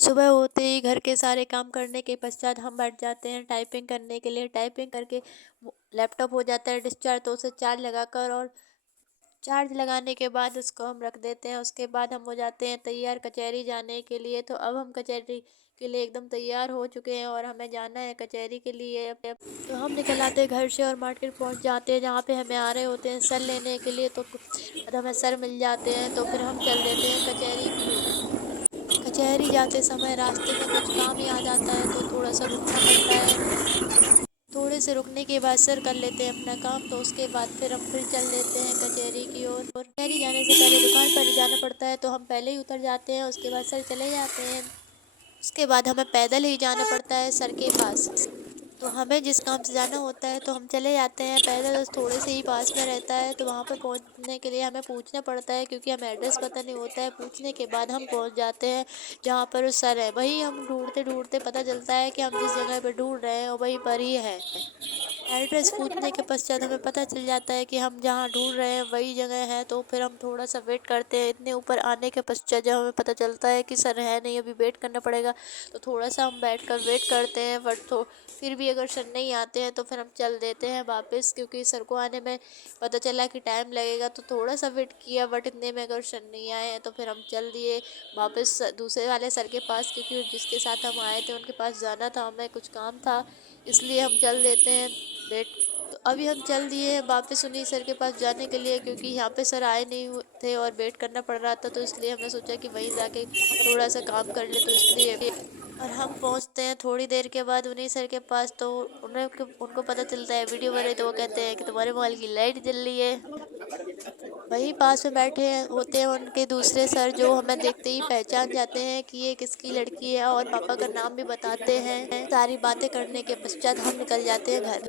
सुबह होते ही घर के सारे काम करने के पश्चात हम बैठ जाते हैं टाइपिंग करने के लिए। टाइपिंग करके लैपटॉप हो जाता है डिस्चार्ज, तो उसे चार्ज लगाकर और चार्ज लगाने के बाद उसको हम रख देते हैं। उसके बाद हम हो जाते हैं तैयार कचहरी जाने के लिए। तो अब हम कचहरी के लिए एकदम तैयार हो चुके हैं और हमें जाना है कचहरी के लिए। अब तो हम निकल आते हैं घर से और मार्केट पहुंच जाते हैं जहाँ पे हमें आ रहे होते हैं सर लेने के लिए। तो हमें सर मिल जाते हैं तो फिर हम चल देते हैं कचहरी की ओर। कचहरी जाते समय रास्ते में कुछ काम ही आ जाता है तो थोड़ा सा रुकना पड़ता है। थोड़े से रुकने के बाद सर कर लेते हैं अपना काम, तो उसके बाद फिर हम फिर चल देते हैं कचहरी की ओर। और कचहरी जाने से पहले दुकान पर ही जाना पड़ता है तो हम पहले ही उतर जाते हैं। उसके बाद सर चले जाते हैं। उसके बाद हमें पैदल ही जाना पड़ता है सर के पास। तो हमें जिस काम से जाना होता है तो हम चले जाते हैं पैदल। थोड़े से ही पास में रहता है तो वहाँ पे पहुँचने के लिए हमें पूछना पड़ता है, क्योंकि हमें एड्रेस पता नहीं होता है। पूछने के बाद हम पहुँच जाते हैं जहाँ पर उस सर है। वही हम ढूंढते ढूंढते पता चलता है कि हम जिस जगह पर ढूंढ रहे हैं वहीं पर ही है। एड्रेस पूछने के पश्चात हमें पता चल जाता है कि हम जहाँ ढूंढ रहे हैं वही जगह है। तो फिर हम थोड़ा सा वेट करते हैं। इतने ऊपर आने के पश्चात जब हमें पता चलता है कि सर है नहीं, अभी वेट करना पड़ेगा, तो थोड़ा सा हम बैठ कर वेट करते हैं। बट तो फिर भी अगर सर नहीं आते हैं तो फिर हम चल देते हैं वापस, क्योंकि सर को आने में पता चला कि टाइम लगेगा। तो थोड़ा सा वेट किया, बट इतने में अगर सर नहीं आए हैं तो फिर हम चल दिए वापस दूसरे वाले सर के पास, क्योंकि जिसके साथ हम आए थे उनके पास जाना था, हमें कुछ काम था, इसलिए हम चल देते हैं वेट। तो अभी हम चल दिए हैं वापस उन्हीं सर के पास जाने के लिए, क्योंकि यहाँ पे सर आए नहीं थे और वेट करना पड़ रहा था। तो इसलिए हमने सोचा कि वहीं जाके थोड़ा सा काम कर ले, तो इसलिए। और हम पहुँचते हैं थोड़ी देर के बाद उन्हीं सर के पास। तो उन्हें उनको पता चलता है वीडियो बने, तो वो कहते हैं कि तुम्हारे मोबाइल की लाइट जल रही है। वहीं पास में बैठे होते हैं उनके दूसरे सर, जो हमें देखते ही पहचान जाते हैं कि ये किसकी लड़की है और पापा का नाम भी बताते हैं। सारी बातें करने के पश्चात हम निकल जाते हैं घर।